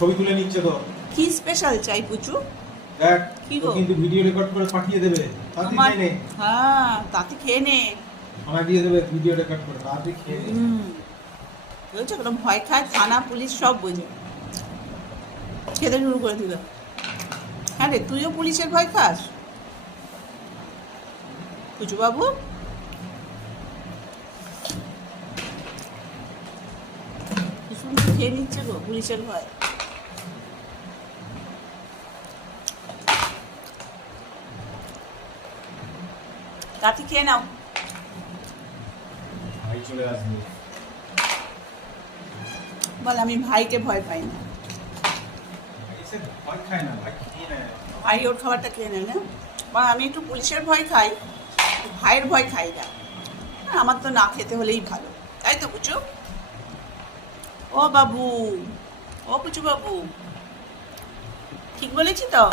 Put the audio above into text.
ছবি তুলে নিচ্ছে তো। কি স্পেশাল চাই পুচু? দেখ কি ও গো? কিন্তু ভিডিও রেকর্ড করে পাঠিয়ে দেবে, তাড়াতাড়ি আমার খেয়ে নে। হ্যাঁ তাতে খেয়ে নে। আমায় দিয়ে দেবে ভিডিও রেকর্ড করে, তাড়াতাড়ি খেয়ে নে। বুঝছো কোনো ভয় খায়, থানা পুলিশ সব বোঝে। খেতে শুরু করে দিল। হ্যাঁ রে, তুইও পুলিশের ভয় খাস পুচু বাবু? ভীষণ তো খেয়ে নিচ্ছে গো পুলিশের ভয়। তাতে খেয়ে নাও। ভাই চলে আসবে। বল আমি ভাইকে ভয় পাই না। ভাই এসে ভয় খায় না, ভাই খেয়ে নেয়। ভাই ওর খাবারটা খেয়ে নেয় না? বা আমি একটু পুলিশের ভয় খাই, ভাইয়ের ভয় খাই না। আমার তো না খেতে হলেই ভালো, তাই তো পুচু? ও বাবু, ও পুচু বাবু, ঠিক বলেছি তো?